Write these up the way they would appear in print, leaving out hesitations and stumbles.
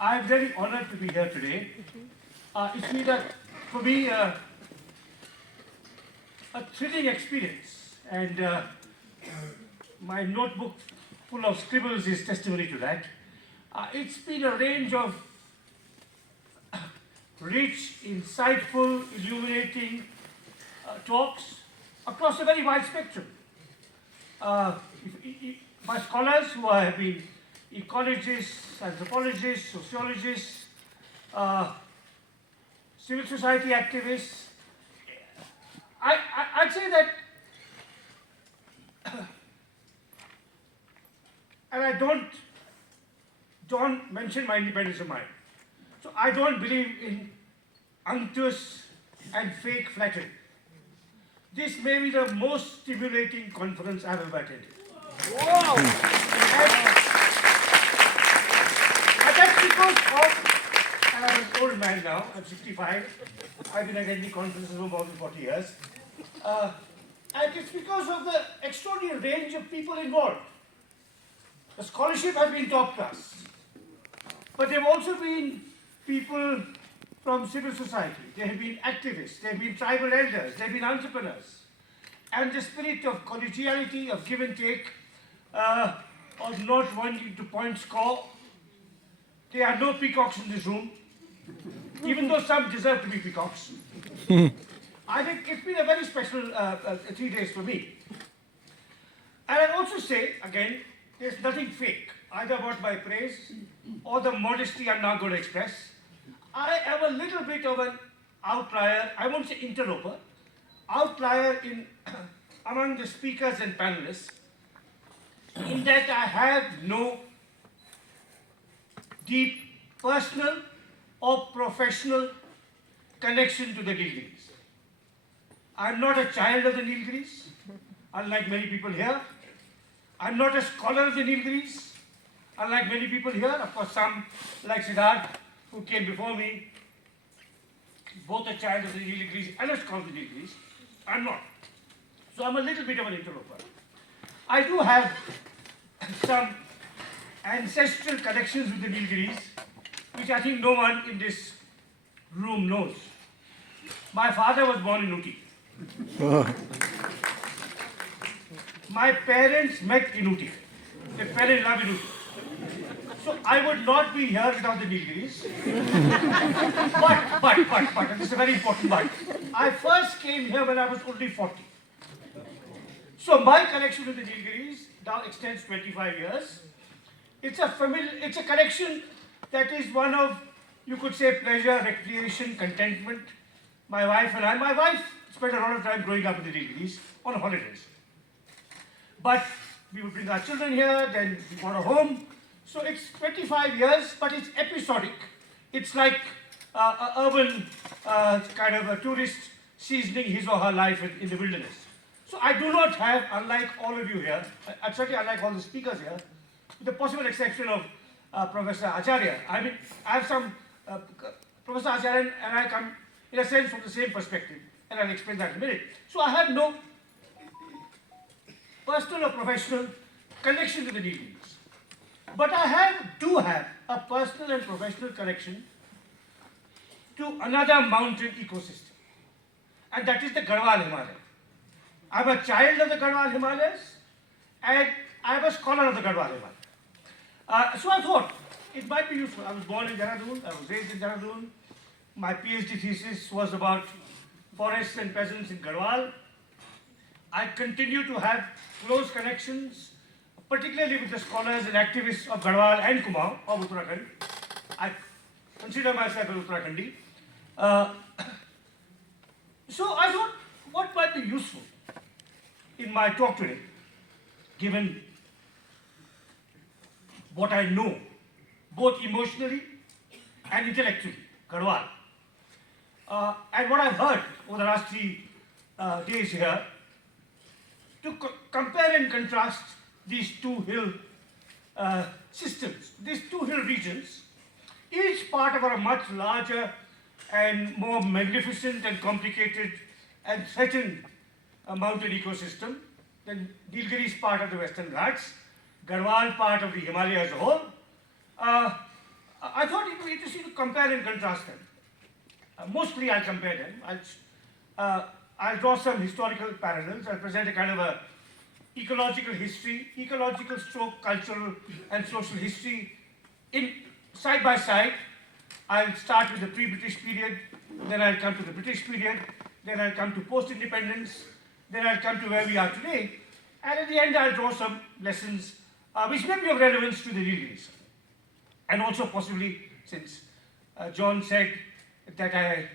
I'm very honored to be here today. It's been, for me, a thrilling experience, and my notebook full of scribbles is testimony to that. It's been a range of rich, insightful, illuminating talks across a very wide spectrum. By scholars who have been ecologists, anthropologists, sociologists, civil society activists. I'd say that, and I don't mention my independence of mind. So I don't believe in unctuous and fake flattery. This may be the most stimulating conference I've ever attended. Wow! And that's because of, and I'm an old man now, I'm 65, I've been attending conferences for more than 40 years. And it's because of the extraordinary range of people involved. The scholarship has been top class, but there have also been people from civil society, there have been activists, there have been tribal elders, there have been entrepreneurs. And the spirit of collegiality, of give and take, of not wanting to point score. There are no peacocks in this room, even though some deserve to be peacocks. I think it's been a very special 3 days for me. And I'd also say, again, there's nothing fake, either about my praise or the modesty I'm now going to express. I am a little bit of an outlier, I won't say interloper, outlier in among the speakers and panelists, in that I have no deep personal or professional connection to the Nilgiris. I'm not a child of the Nilgiris, unlike many people here. I'm not a scholar of the Nilgiris, unlike many people here. Of course, some, like Siddharth, who came before me, both a child of the Nilgiris and a scholar of the Nilgiris. I'm not. So I'm a little bit of an interloper. I do have some ancestral connections with the Nilgiris, which I think no one in this room knows. My father was born in Uti. My parents met in Uti. They fell in love in Uti. So I would not be here without the Nilgiris. But, and this is a very important but. I first came here when I was only 40. So my connection with the Nilgiris now extends 25 years. It's a connection that is one of, you could say, pleasure, recreation, contentment. My wife spent a lot of time growing up in the Nilgiris on holidays. But we would bring our children here, then we go to home. So it's 25 years, but it's episodic. It's like an urban kind of a tourist seasoning his or her life in the wilderness. So I do not have, unlike all of you here, certainly unlike all the speakers here, with the possible exception of Professor Acharya. I mean, I have some, Professor Acharya and I come, in a sense, from the same perspective, and I'll explain that in a minute. So I have no personal or professional connection to the Nilgiris. But I do have a personal and professional connection to another mountain ecosystem, and that is the Garhwal Himalaya. I'm a child of the Garhwal Himalayas, and I'm a scholar of the Garhwal Himalayas. So I thought it might be useful. I was born in Dehradun, I was raised in Dehradun. My PhD thesis was about forests and peasants in Garhwal. I continue to have close connections, particularly with the scholars and activists of Garhwal and Kumaon of Uttarakhand. I consider myself an Uttarakhandi. So I thought, what might be useful in my talk today, given what I know, both emotionally and intellectually, Garhwal, and what I've heard over the last 3 days here, to compare and contrast these two hill systems, these two hill regions, each part of a much larger and more magnificent and complicated and threatened mountain ecosystem. The Nilgiris part of the Western Ghats, Garhwal part of the Himalaya as a whole, I thought it would be interesting to compare and contrast them. Mostly I'll compare them. I'll draw some historical parallels. I'll present a kind of a ecological history, ecological stroke, cultural and social history in side by side. I'll start with the pre-British period, then I'll come to the British period, then I'll come to post-independence, then I'll come to where we are today, and at the end I'll draw some lessons which may be of relevance to the Nilgiris. And also possibly, since John said that I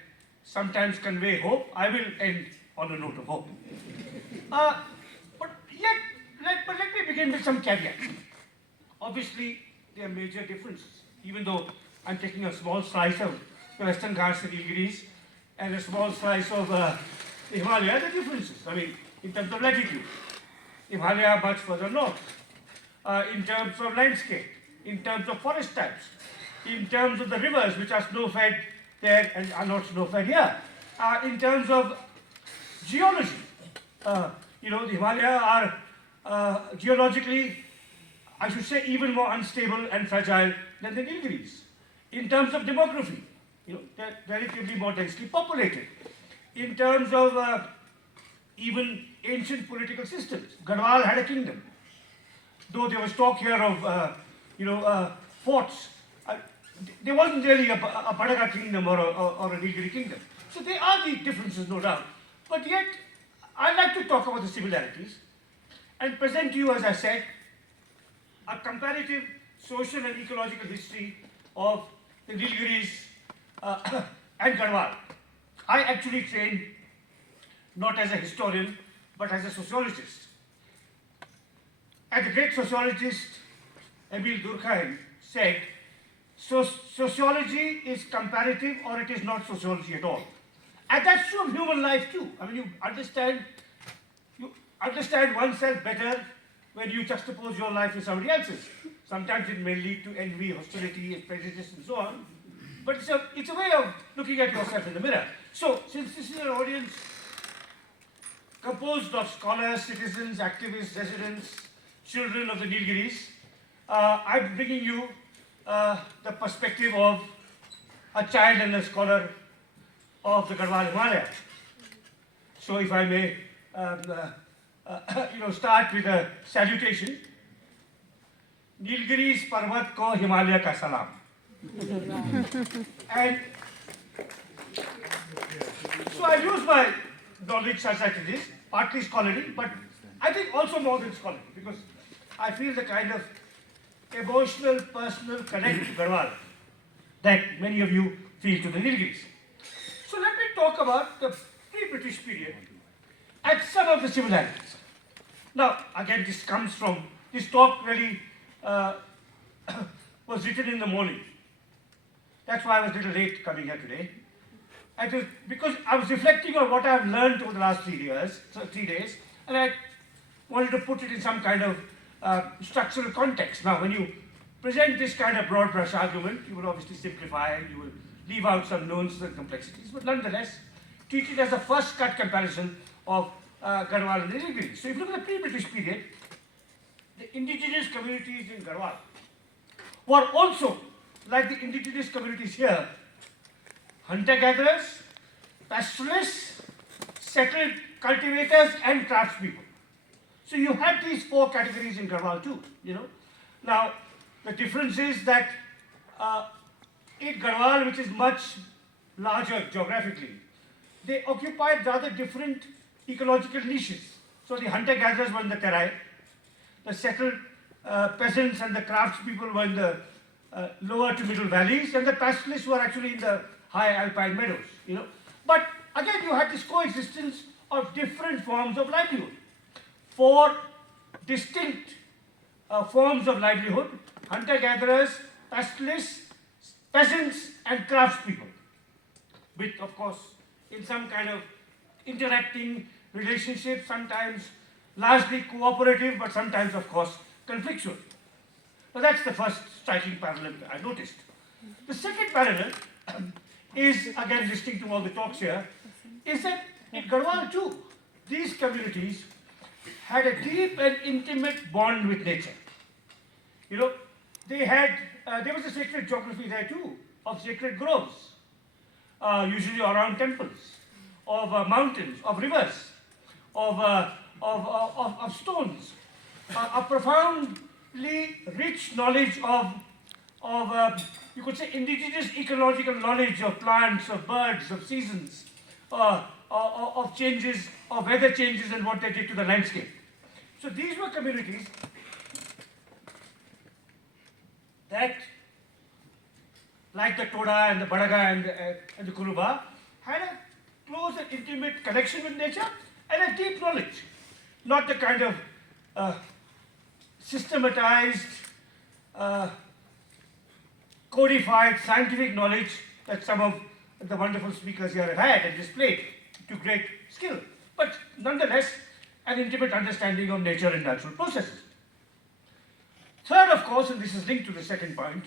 sometimes convey hope, I will end on a note of hope. But let me begin with some caveats. Obviously, there are major differences, even though I'm taking a small slice of the Western Ghats and Nilgiris and a small slice of the Himalaya, the differences. I mean, in terms of latitude, Himalaya much further north, in terms of landscape, in terms of forest types, in terms of the rivers which are snow-fed there and are not snow-fed here, in terms of geology. The Himalaya are geologically, I should say, even more unstable and fragile than the Nilgiris. In terms of demography, they're relatively more densely populated. In terms of even ancient political systems, Garhwal had a kingdom. Though there was talk here of forts, there wasn't really a Badaga kingdom or a Nilgiri kingdom. So there are the differences, no doubt. But yet, I'd like to talk about the similarities and present to you, as I said, a comparative social and ecological history of the Nilgiris and Garhwal. I actually trained not as a historian, but as a sociologist. And the great sociologist Emil Durkheim said, sociology is comparative or it is not sociology at all. And that's true of human life too. I mean, you understand oneself better when you juxtapose your life with somebody else's. Sometimes it may lead to envy, hostility, prejudice, and so on. But it's a way of looking at yourself in the mirror. So, since this is an audience composed of scholars, citizens, activists, residents, children of the Nilgiris, I'm bringing you the perspective of a child and a scholar of the Garhwal Himalaya. So, if I may, start with a salutation. Nilgiris Parvat ko Himalaya ka salam. And so I use my knowledge such as it is, partly scholarly, but I think also more than scholarly, because I feel the kind of emotional, personal connect to Garhwal that many of you feel to the Nilgiris. So let me talk about the pre-British period and some of the similarities. Now, again, this talk really was written in the morning. That's why I was a little late coming here today. And it was because I was reflecting on what I've learned over the last 3 days, and I wanted to put it in some kind of structural context. Now, when you present this kind of broad brush argument, you will obviously simplify, you will leave out some nuances and complexities, but nonetheless, treat it as a first cut comparison of Garhwal and the Nilgiris. So if you look at the pre-British period, the indigenous communities in Garhwal were also, like the indigenous communities here, hunter-gatherers, pastoralists, settled cultivators and craftspeople. So you had these 4 categories in Garhwal too, Now, the difference is that in Garhwal, which is much larger geographically, they occupied rather different ecological niches. So the hunter-gatherers were in the Terai, the settled peasants and the craftspeople were in the lower to middle valleys, and the pastoralists were actually in the high alpine meadows, But again, you had this coexistence of different forms of livelihood. 4 distinct forms of livelihood: hunter-gatherers, pastoralists, peasants, and craftspeople, with, of course, in some kind of interacting relationship, sometimes largely cooperative, but sometimes, of course, conflictual. Now, that's the first striking parallel I noticed. The second parallel is, again, listening to all the talks here, is that in Garhwal too, these communities had a deep and intimate bond with nature. there was a sacred geography there too, of sacred groves, usually around temples, of mountains, of rivers, of stones, a profoundly rich knowledge of you could say, indigenous ecological knowledge of plants, of birds, of seasons, of changes, of weather changes and what they did to the landscape. So these were communities that, like the Toda and the Badaga and the Kuruba, had a close and intimate connection with nature and a deep knowledge, not the kind of systematized, codified scientific knowledge that some of the wonderful speakers here have had and displayed to great skill, but nonetheless an intimate understanding of nature and natural processes. Third, of course, and this is linked to the second point,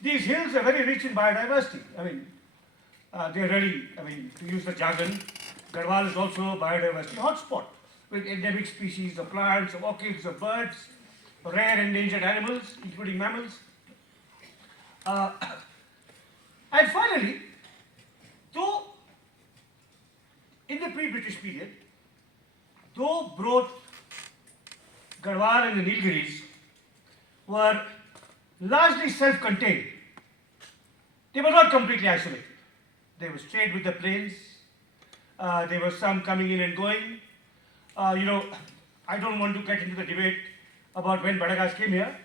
these hills are very rich in biodiversity. They're really, to use the jargon, Garhwal is also a biodiversity hotspot with endemic species of plants, of orchids, of birds, rare and endangered animals, including mammals. And finally, though in the pre-British period, though both Garhwal and the Nilgiris were largely self-contained, they were not completely isolated. They were stayed with the plains. There were some coming in and going. I don't want to get into the debate about when Badagas came here,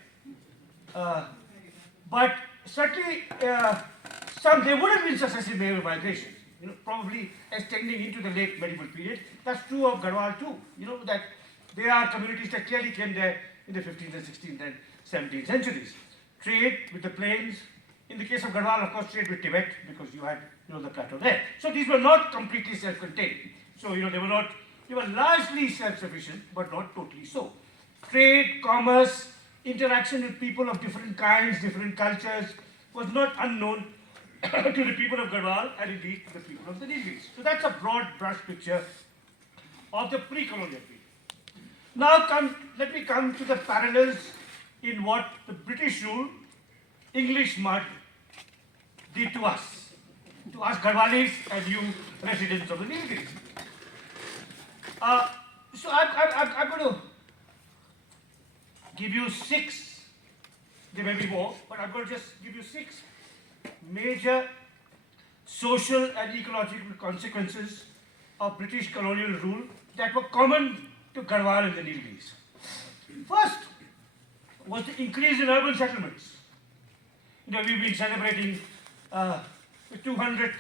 but certainly there would have been successive wave of migrations, probably extending into the late medieval period. That's true of Garhwal too, that there are communities that clearly came there in the 15th and 16th and 17th centuries. Trade with the plains. In the case of Garhwal, of course, trade with Tibet, because you had the plateau there. So these were not completely self-contained. So they were largely self-sufficient, but not totally so. Trade, commerce, interaction with people of different kinds, different cultures, was not unknown to the people of Garhwal and indeed to the people of the Nilgiris. So that's a broad brush picture of the pre-colonial period. Now let me come to the parallels in what the British rule, English mud, did to us Garhwalis and you residents of the Nilgiris. So I'm going to give you 6, there may be more, but I'm going to just give you 6 major social and ecological consequences of British colonial rule that were common to Garhwal and the Nilgiris. First was the increase in urban settlements. We've been celebrating the 200th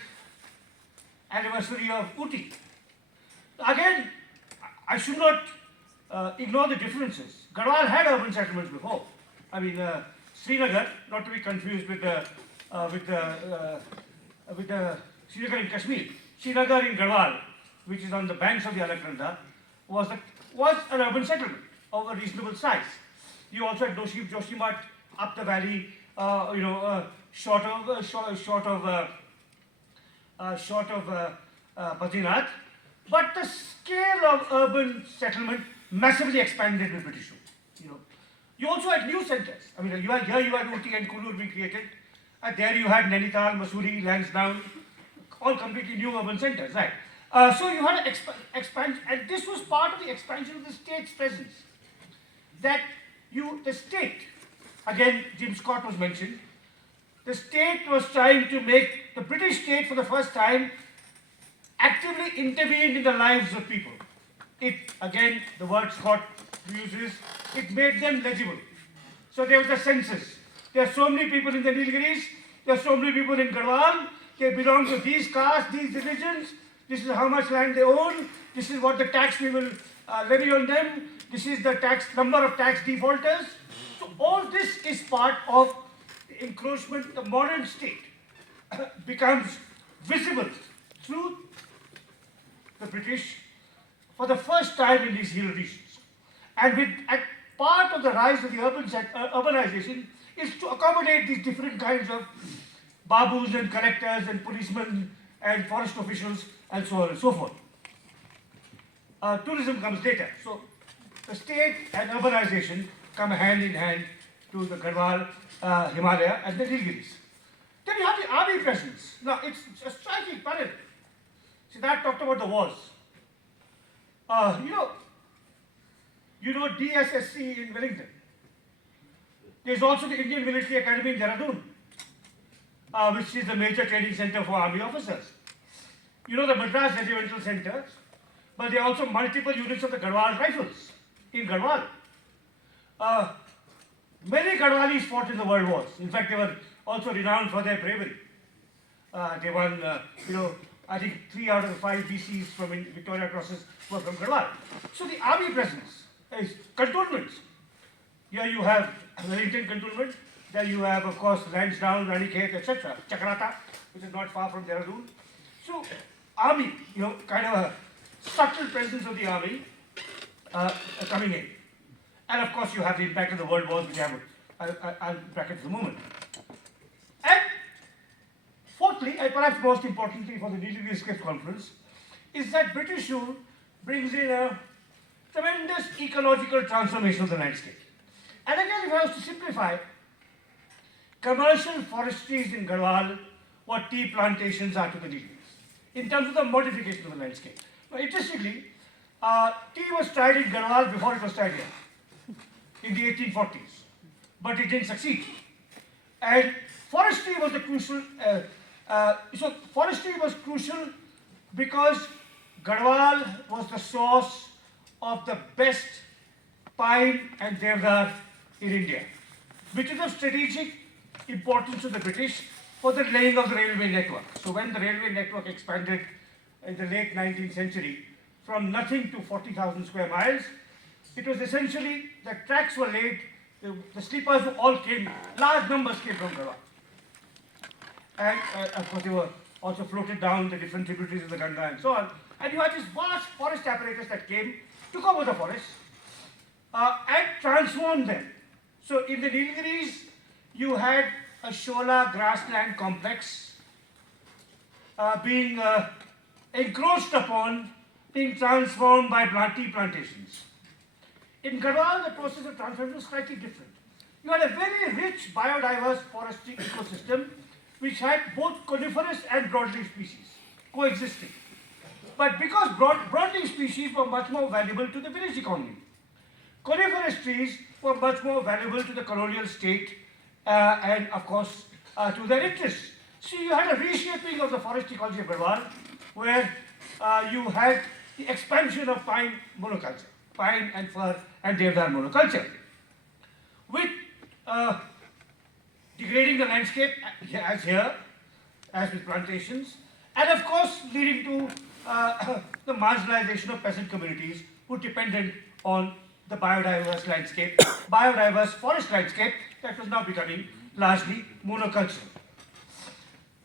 anniversary of Uti. Again, I should not ignore the differences. Garhwal had urban settlements before. Srinagar, not to be confused with the Srinagar in Kashmir. Srinagar in Garhwal, which is on the banks of the Alaknanda, was an urban settlement of a reasonable size. You also had Joshimath up the valley, short of Badrinath. But the scale of urban settlement massively expanded with British rule. You also had new centres. You had Uti and Kulur being created. And there you had Nainital, Mussoorie, Lansdowne, all completely new urban centres, right? So you had an expansion, and this was part of the expansion of the state's presence. That the state, again, Jim Scott was mentioned, the state was trying to make the British state for the first time actively intervened in the lives of people. It, again, the word Scott uses, it made them legible. So there was a census. There are so many people in the Nilgiris, there are so many people in Garhwal, they belong to these castes, these religions, this is how much land they own, this is what the tax we will levy on them, this is the number of tax defaulters. So all this is part of the encroachment. The modern state becomes visible through the British for the first time in these hill regions. And part of the rise of the urbanization is to accommodate these different kinds of babus and collectors and policemen and forest officials and so on and so forth. Tourism comes later. So the state and urbanization come hand in hand to the Garhwal Himalaya and the Nilgiris. Then you have the army presence. Now it's a striking parallel. See, that talked about the wars. You know DSSC in Wellington. There's also the Indian Military Academy in Dehradun, which is the major training center for army officers. You know the Madras Regimental Center, but there are also multiple units of the Garhwal Rifles in Garhwal. Many Garhwalis fought in the world wars. In fact, they were also renowned for their bravery. They won, I think 3 out of the 5 VCs from Victoria Crosses were from Garhwal. So the army presence is cantonments. Here you have Wellington cantonment. There you have, of course, Lansdowne, Ranikhet, etc. Chakrata, which is not far from Dehradun. So army, kind of a subtle presence of the army coming in. And of course, you have the impact of the world wars, which I'll bracket for the moment. And fourthly, and perhaps most importantly for the NilgirScapes conference, is that British rule brings in a tremendous ecological transformation of the landscape. And again, if I was to simplify, commercial forestries in Garhwal what tea plantations are to the Nilgiris, in terms of the modification of the landscape. Now, interestingly, tea was tried in Garhwal before it was tried here, in the 1840s, but it didn't succeed. And forestry was the crucial, so forestry was crucial because Garhwal was the source of the best pine and deodar in India, which is of strategic importance to the British for the laying of the railway network. So when the railway network expanded in the late 19th century from nothing to 40,000 square miles, it was essentially that tracks were laid, the sleepers all came, large numbers came from Garhwal. And of course they were also floated down the different tributaries of the Ganga and so on. And you had this vast forest apparatus that came, took over the forests and transformed them. So in the Nilgiris, you had a Shola grassland complex being encroached upon, being transformed by tea plantations. In Garhwal, the process of transformation was slightly different. You had a very rich biodiverse forestry ecosystem which had both coniferous and broadleaf species coexisting. But because broadleaf species were much more valuable to the village economy, coniferous trees were much more valuable to the colonial state and, of course, to their interests. So you had a reshaping of the forest ecology of Garhwal, where you had the expansion of pine monoculture, pine and fir and deodar monoculture, with degrading the landscape as here, as with plantations, and of course leading to the marginalization of peasant communities who depended on the biodiverse landscape, biodiverse forest landscape that was now becoming largely monocultural.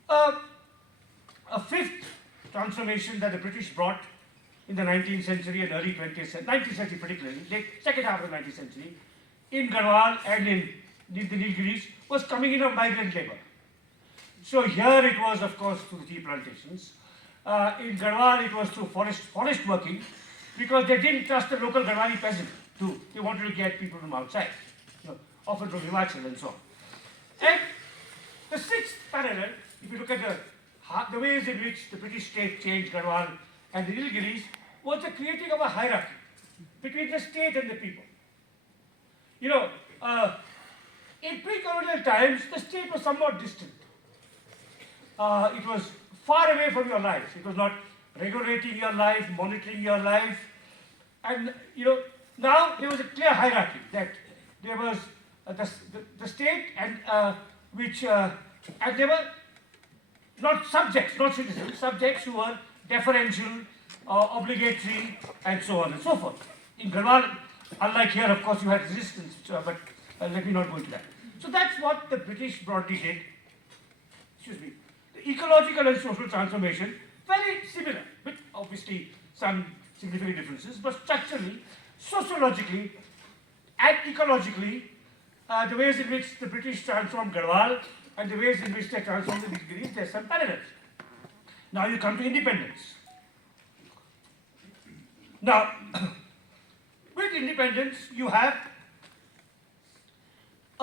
A fifth transformation that the British brought in the 19th century and early 20th century, 19th century particularly, late second half of the 19th century, in Garhwal and in the Nilgiris, was coming in of migrant labor. So here it was, of course, through tea plantations. In Garhwal, it was through forest working, because they didn't trust the local Garhwali peasant too. They wanted to get people from outside, often from Himachal and so on. And the sixth parallel, if you look at the ways in which the British state changed Garhwal and the Nilgiris, was the creating of a hierarchy between the state and the people. In pre-colonial times, the state was somewhat distant. It was far away from your life. It was not regulating your life, monitoring your life. And, now there was a clear hierarchy that there was the state and and they were not subjects, not citizens, subjects who were deferential, obligatory, and so on and so forth. In Garhwal, unlike here, of course, you had resistance, but let me not go into that. So that's what the British broadly did. The ecological and social transformation, very similar, with obviously some significant differences, but structurally, sociologically, and ecologically, the ways in which the British transformed Garhwal and the ways in which they transformed the Nilgiris, there's some parallels. Now you come to independence. Now, with independence, you have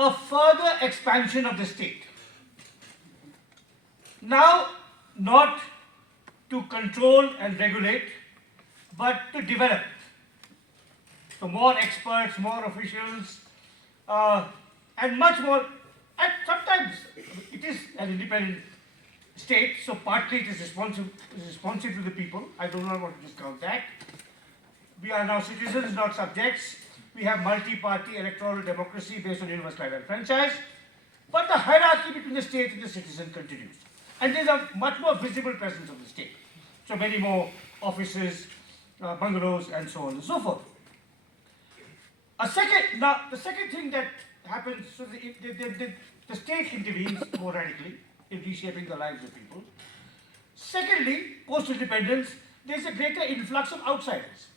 a further expansion of the state. Now, not to control and regulate, but to develop. So more experts, more officials, and much more. And sometimes it is an independent state, so partly it is responsive to the people. I do not want to discount that. We are now citizens, not subjects. We have multi-party electoral democracy based on universal right and franchise. But the hierarchy between the state and the citizen continues. And there is a much more visible presence of the state. So many more offices, bungalows, and so on and so forth. The second thing that happens, so the state intervenes more radically in reshaping the lives of people. Secondly, post-independence, there is a greater influx of outsiders,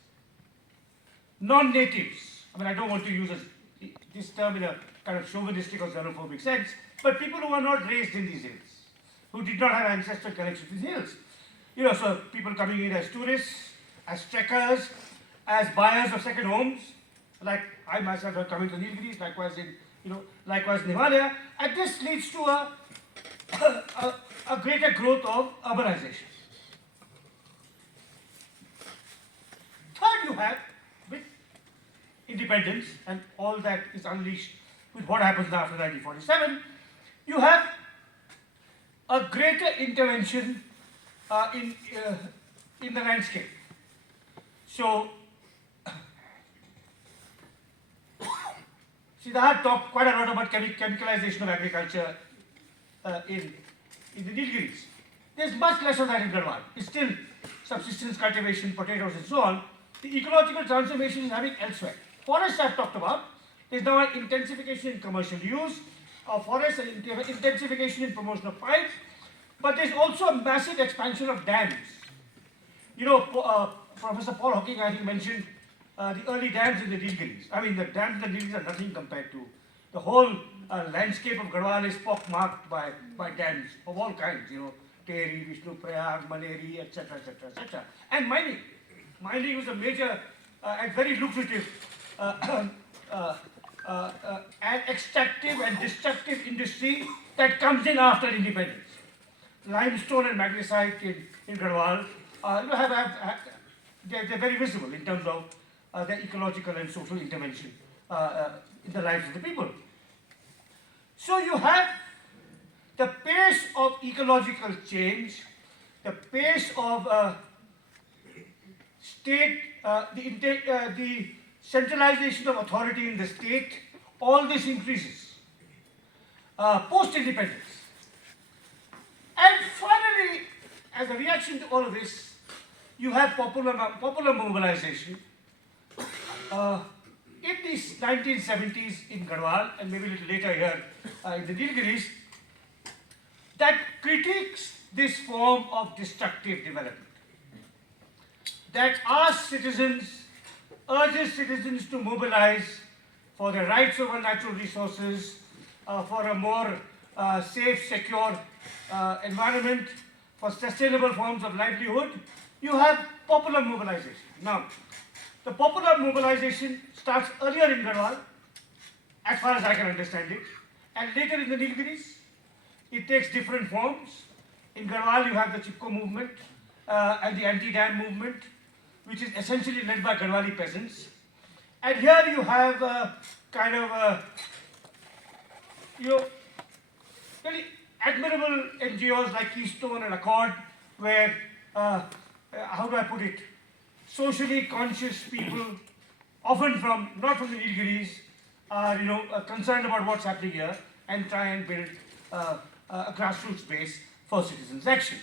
non-natives. I mean, I don't want to use this term in a kind of chauvinistic or xenophobic sense, but people who are not raised in these hills, who did not have ancestral connection to these hills. So people coming in as tourists, as trekkers, as buyers of second homes, like I myself are coming to Nilgiris, likewise in Himalaya, and this leads to a greater growth of urbanization. Third, you have, with independence and all that is unleashed with what happens after 1947, you have a greater intervention in the landscape. So, Siddharth talked quite a lot about chemicalization of agriculture in the Nilgiris. There's much less of that in Garhwal. It's still subsistence cultivation, potatoes and so on. The ecological transformation is happening elsewhere. Forests I've talked about. There's now an intensification in commercial use of forests and intensification in promotion of pine. But there's also a massive expansion of dams. Professor Paul Hawking, I think, mentioned the early dams in the Nilgiris. I mean, the dams in the Nilgiris are nothing compared to the whole landscape of Garhwal is pockmarked by dams of all kinds. Tehri, Vishnu Prayag, Maneri, etc., etc., etc. And mining. Mining was a major and very lucrative and extractive and destructive industry that comes in after independence. Limestone and magnesite in Garhwal they're very visible in terms of their ecological and social intervention in the lives of the people. So you have the pace of ecological change, the pace of state, the centralization of authority in the state, all this increases post-independence. And finally, as a reaction to all of this, you have popular mobilization. In the 1970s in Garhwal, and maybe a little later here in the Nilgiris, that critiques this form of destructive development. That asks citizens, urges citizens to mobilize for the rights over natural resources, for a more safe, secure environment, for sustainable forms of livelihood. You have popular mobilization. Now, the popular mobilization starts earlier in Garhwal, as far as I can understand it, and later in the Nilgiris. It takes different forms. In Garhwal, you have the Chipko movement and the anti-dam movement, which is essentially led by Garhwali peasants. And here you have very admirable NGOs like Keystone and Accord, where, how do I put it, socially conscious people, often not from the Nilgiris, are concerned about what's happening here and try and build a grassroots base for citizens' action.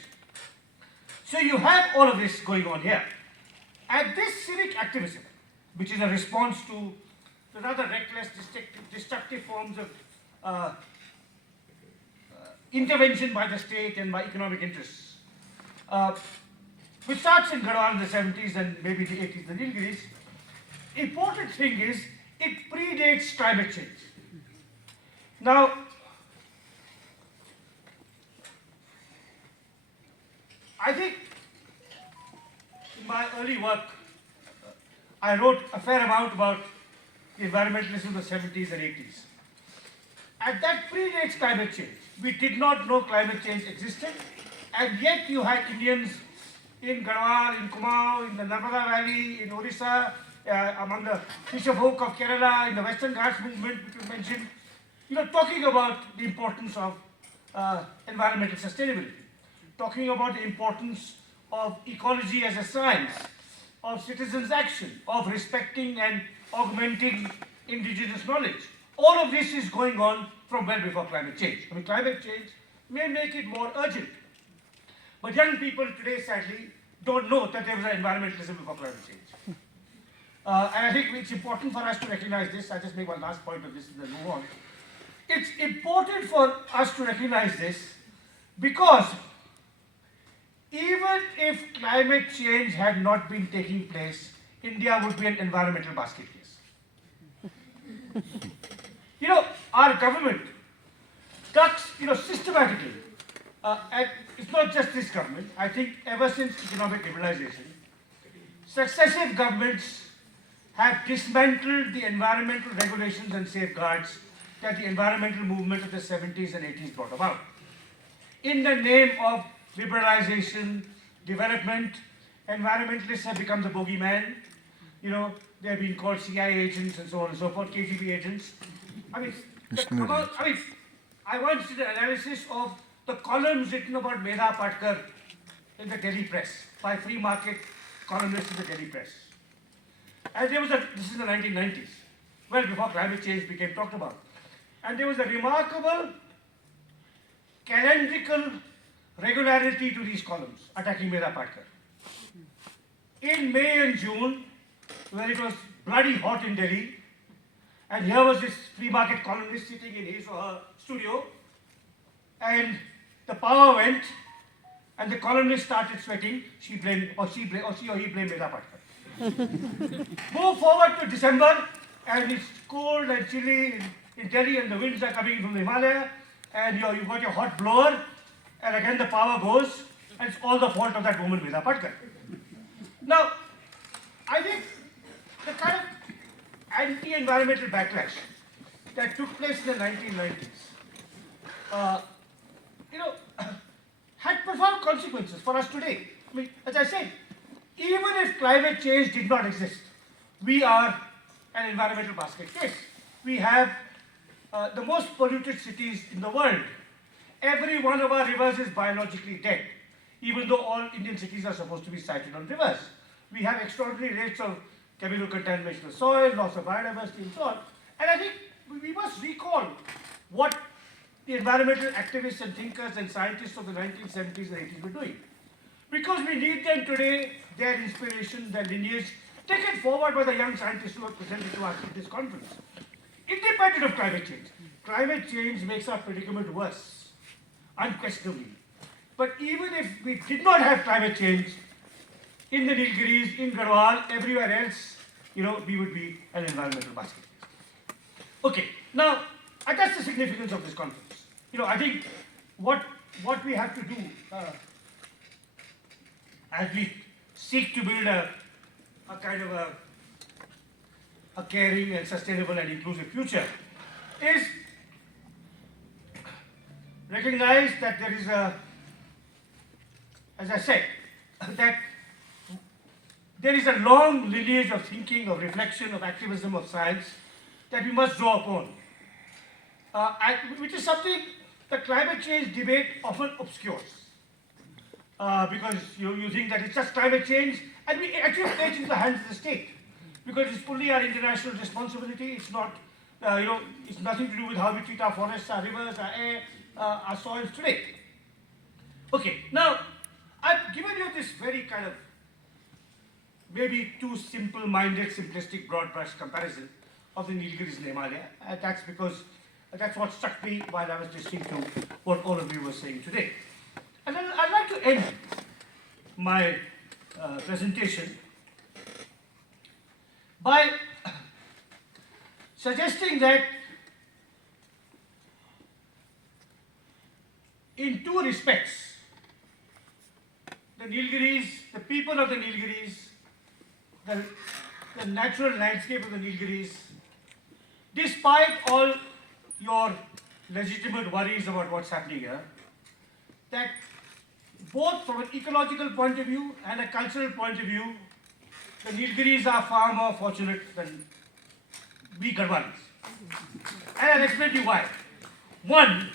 So you have all of this going on here. And this civic activism, which is a response to the rather reckless, destructive forms of intervention by the state and by economic interests, which starts in Garhwal in the 70s and maybe the 80s in the Nilgiris, important thing is it predates climate change. Now, I think in my early work, I wrote a fair amount about the environmentalism of the 70s and 80s. and that predates climate change. We did not know climate change existed, and yet you had Indians in Garhwal, in Kumaon, in the Narmada Valley, in Orissa, among the fisher folk of Kerala, in the Western Ghats movement, which you mentioned, talking about the importance of environmental sustainability, talking about the importance of ecology as a science, of citizens' action, of respecting and augmenting indigenous knowledge. All of this is going on from well before climate change. I mean, climate change may make it more urgent. But young people today, sadly, don't know that there was an environmentalism before climate change. And I think it's important for us to recognize this. I'll just make one last point of this and then move on. It's important for us to recognize this because even if climate change had not been taking place, India would be an environmental basket case. Our government ducks, systematically, and it's not just this government, I think ever since economic liberalization, successive governments have dismantled the environmental regulations and safeguards that the environmental movement of the 70s and 80s brought about. In the name of liberalization, development, environmentalists have become the bogeyman. They're being called CIA agents and so on and so forth, KGB agents. I once did an analysis of the columns written about Medha Patkar in the Delhi press by free market columnists in the Delhi press. And this is the 1990s, well before climate change became talked about. And there was a remarkable calendrical regularity to these columns attacking Medha Patkar. In May and June, when it was bloody hot in Delhi, and here was this free market columnist sitting in his or her studio, and the power went, and the columnist started sweating. She or he blamed Medha Patkar. Move forward to December, and it's cold and chilly in Delhi, and the winds are coming from the Himalaya, and you've got your hot blower, and again the power goes, and it's all the fault of that woman, Medha Patkar. Now, I think the kind of anti-environmental backlash that took place in the 1990s, had profound consequences for us today. I mean, as I said, even if climate change did not exist, we are an environmental basket case. We have the most polluted cities in the world. Every one of our rivers is biologically dead, even though all Indian cities are supposed to be sited on rivers. We have extraordinary rates of chemical contamination of soil, loss of biodiversity, and so on. And I think we must recall what the environmental activists and thinkers and scientists of the 1970s and 80s were doing. Because we need them today, their inspiration, their lineage, taken forward by the young scientists who are presented to us at this conference. Independent of climate change. Climate change makes our predicament worse, unquestionably. But even if we did not have climate change, in the Nilgiris, in Garhwal, everywhere else, we would be an environmental basket. Okay, now, that's the significance of this conference. I think what we have to do as we seek to build a kind of a caring and sustainable and inclusive future is recognize that there is as I said, that there is a long lineage of thinking, of reflection, of activism, of science that we must draw upon, which is something the climate change debate often obscures. Because you think that it's just climate change, and we actually place it in the hands of the state, because it's fully our international responsibility. It's not, it's nothing to do with how we treat our forests, our rivers, our air, our soils today. Okay, now I've given you this very kind of maybe too simple-minded, simplistic, broad-brush comparison of the Nilgiris and the Himalaya. That's because that's what struck me while I was listening to what all of you were saying today. And then I'd like to end my presentation by suggesting that in two respects, the Nilgiris, the people of the Nilgiris, the natural landscape of the Nilgiris, despite all your legitimate worries about what's happening here, that both from an ecological point of view and a cultural point of view, the Nilgiris are far more fortunate than we Garhwalis. And I'll explain to you why. One,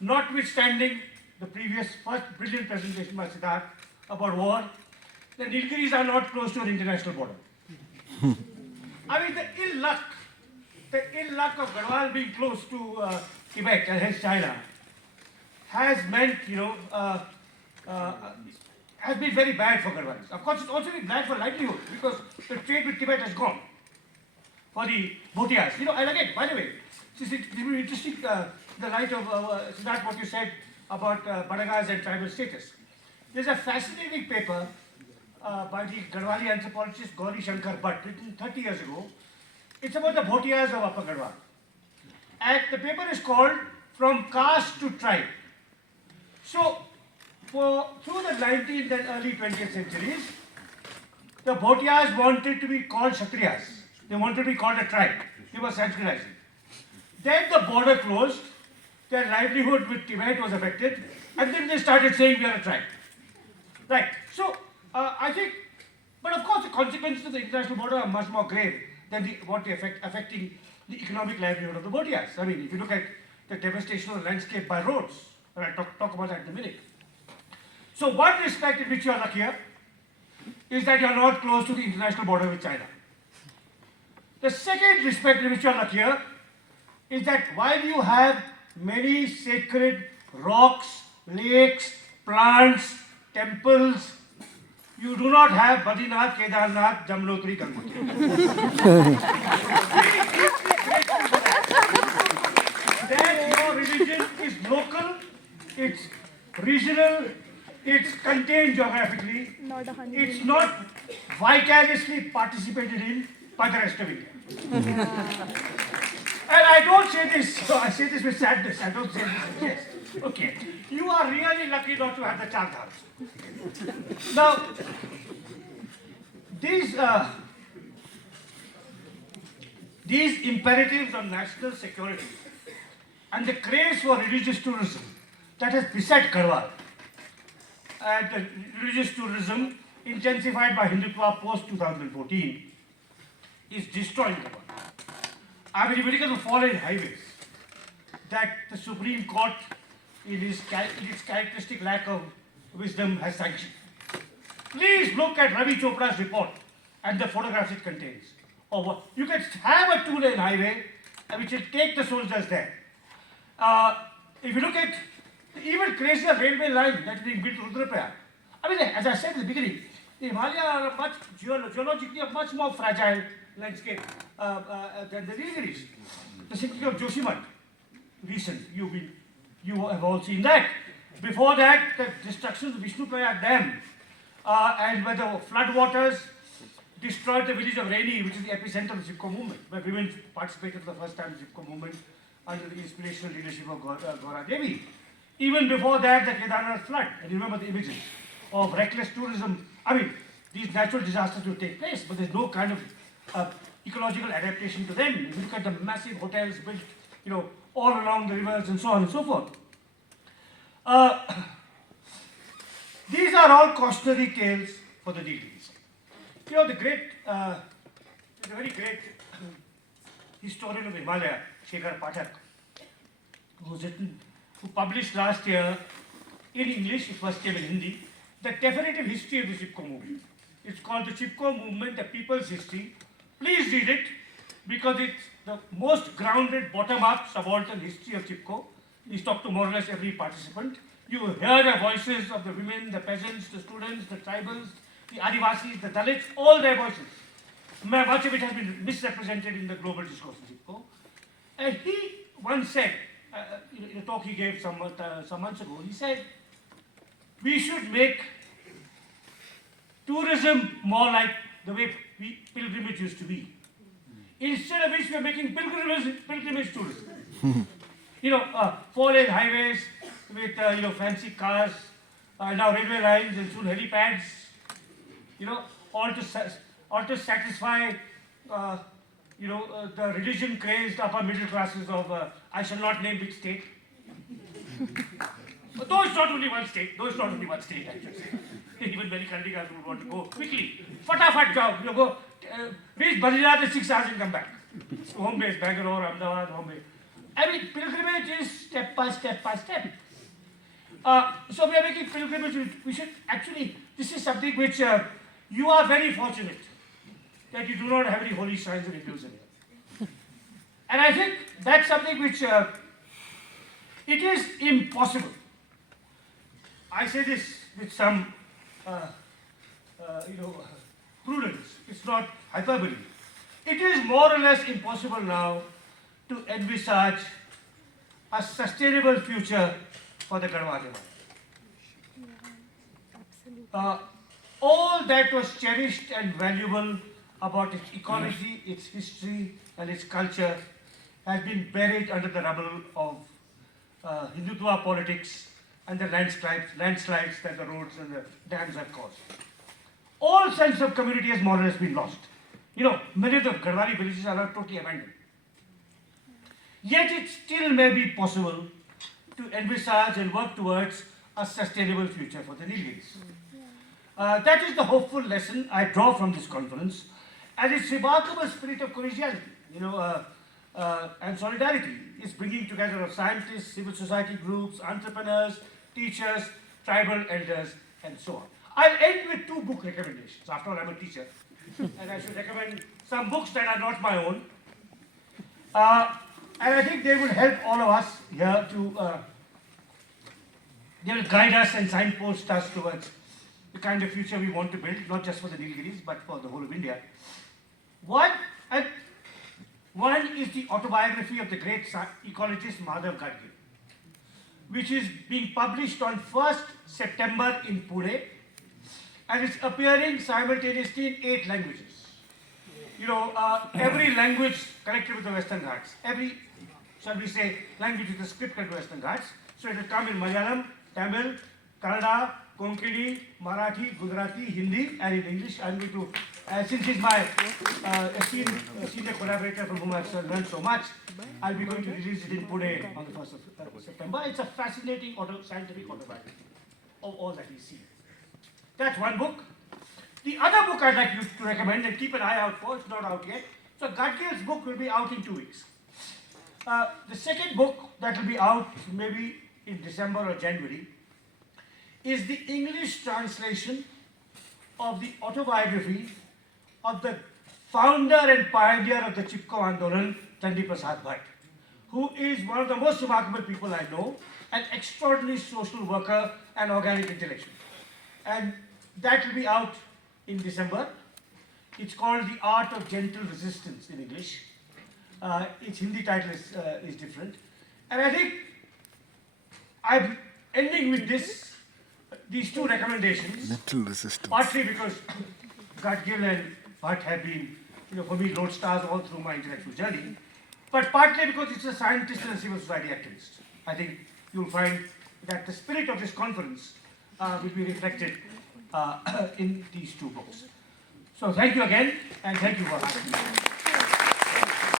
notwithstanding the previous first brilliant presentation by Siddharth about war, the Nilgiris are not close to an international border. I mean, the ill luck of Garhwal being close to Tibet and hence China has meant, has been very bad for Garhwalis. Of course, it's also been bad for livelihood because the trade with Tibet has gone for the Bhotias. And again, by the way, this is interesting in the light of Siddharth, what you said about Badagas and tribal status. There's a fascinating paper by the Garhwali anthropologist Gauri Shankar Bhatt, written 30 years ago. It's about the Bhotias of Upper Garhwal. And the paper is called From Caste to Tribe. So, through the 19th and early 20th centuries, the Bhotias wanted to be called Kshatriyas. They wanted to be called a tribe. They were Sanskritizing. Then the border closed, their livelihood with Tibet was affected, and then they started saying we are a tribe. Right. So, I think, but of course the consequences of the international border are much more grave than affecting the economic livelihood of the Bhotias. I mean, if you look at the devastation of the landscape by roads, and I'll talk about that in a minute. So one respect in which you are luckier is that you are not close to the international border with China. The second respect in which you are luckier is that while you have many sacred rocks, lakes, plants, temples, you do not have Badrinath, Kedarnath, Jamnotri, Gangotri. Then your religion is local, it's regional, it's contained geographically, it's not vicariously participated in by the rest of India. And I don't say this, so I say this with sadness, I don't say this with jest. Okay, you are really lucky not to have the Char Dhams. Now, these imperatives on national security and the craze for religious tourism that has beset Garhwal, and the religious tourism intensified by Hindutva post-2014 is destroying Garhwal. I mean, if you look at the foreign highways that the Supreme Court, in its characteristic lack of wisdom, has sanctioned. Please look at Ravi Chopra's report and the photographs it contains. You can have a two-lane highway which will take the soldiers there. If you look at the even crazier railway line that is being built to Rudraprayag, I mean, as I said in the beginning, the Himalayas are a much geologically a much more fragile landscape than the Nilgiris. The sinking of Joshimath, recent, you have all seen that. Before that, the destruction of the Vishnuprayag Dam, and where the flood waters destroyed the village of Raini, which is the epicenter of the Chipko movement, where women participated for the first time in the Chipko movement under the inspirational leadership of Gaura Devi. Even before that, the Kedarnath flood, and you remember the images of reckless tourism. I mean, these natural disasters will take place, but there's no kind of ecological adaptation to them. If you look at the massive hotels built, all along the rivers and so on and so forth. These are all cautionary tales for the Nilgiris. The very great historian of Himalaya, Shekhar Pathak, who published last year in English, it first came in Hindi, the definitive history of the Chipko movement. It's called the Chipko Movement, the People's History. Please read it because it's the most grounded, bottom-up, subaltern history of Chipko. He's talked to more or less every participant. You hear the voices of the women, the peasants, the students, the tribals, the Adivasis, the Dalits, all their voices. Much of it has been misrepresented in the global discourse of Chipko. And he once said, in a talk he gave some months ago, he said, we should make tourism more like the way pilgrimage used to be. Instead of which we are making pilgrimage tourism. 4-lane highways with fancy cars, now railway lines and soon helipads. All to satisfy the religion-crazed upper middle classes of, I shall not name which state. But though it's not only one state, I should say. Even many country guys would want to go quickly. Fatafat job, go reach Badrinath in 6 hours and come back. Home base, Bangalore, Ahmedabad, home base. I mean, pilgrimage is step by step by step. So we are making pilgrimage. We should actually, this is something which you are very fortunate that you do not have any holy shrines or Hinduism here. And I think that's something which it is impossible. I say this with some, prudence. It's not hyperbole. It is more or less impossible now to envisage a sustainable future for the Garhwal Himalaya. All that was cherished and valuable about its ecology, its history, and its culture has been buried under the rubble of Hindutva politics and the landslides that the roads and the dams have caused. All sense of community has more or less been lost. Many of the Garhwali villages are now totally abandoned. Yet it still may be possible to envisage and work towards a sustainable future for the Nilgiris. That is the hopeful lesson I draw from this conference, and its remarkable spirit of collegiality, and solidarity is bringing together of scientists, civil society groups, entrepreneurs, teachers, tribal elders, and so on. I'll end with 2 book recommendations. After all, I'm a teacher, and I should recommend some books that are not my own. And I think they will help all of us here to, they will guide us and signpost us towards the kind of future we want to build, not just for the Nilgiris, but for the whole of India. One is the autobiography of the great ecologist Madhav Gadgil, which is being published on 1st September in Pune, and it's appearing simultaneously in 8 languages. Every language connected with the Western Ghats, every, shall we say, language with a script connected to Western Ghats. So it will come in Malayalam, Tamil, Kannada, Konkani, Marathi, Gujarati, Hindi, and in English. I'm going to, since he's my esteemed senior collaborator from whom I've learned so much, I'll be going to release it in Pune on the 1st of September. It's a fascinating scientific autobiography of all that we see. That's one book. The other book I'd like you to recommend and keep an eye out for, it's not out yet. So Gadgil's book will be out in 2 weeks. The second book that will be out maybe in December or January is the English translation of the autobiography of the founder and pioneer of the Chipko Andolan, Chandi Prasad Bhatt, who is one of the most remarkable people I know, an extraordinary social worker and organic intellectual. And that will be out in December. It's called The Art of Gentle Resistance in English. Its Hindi title is different. And I think I'm ending with these 2 recommendations. Gentle resistance. Partly because Gadgil and Bhatt have been, for me, lodestars all through my intellectual journey, but partly because it's a scientist and a civil society activist. I think you'll find that the spirit of this conference will be reflected in these 2 books. So thank you again, and thank you for asking me.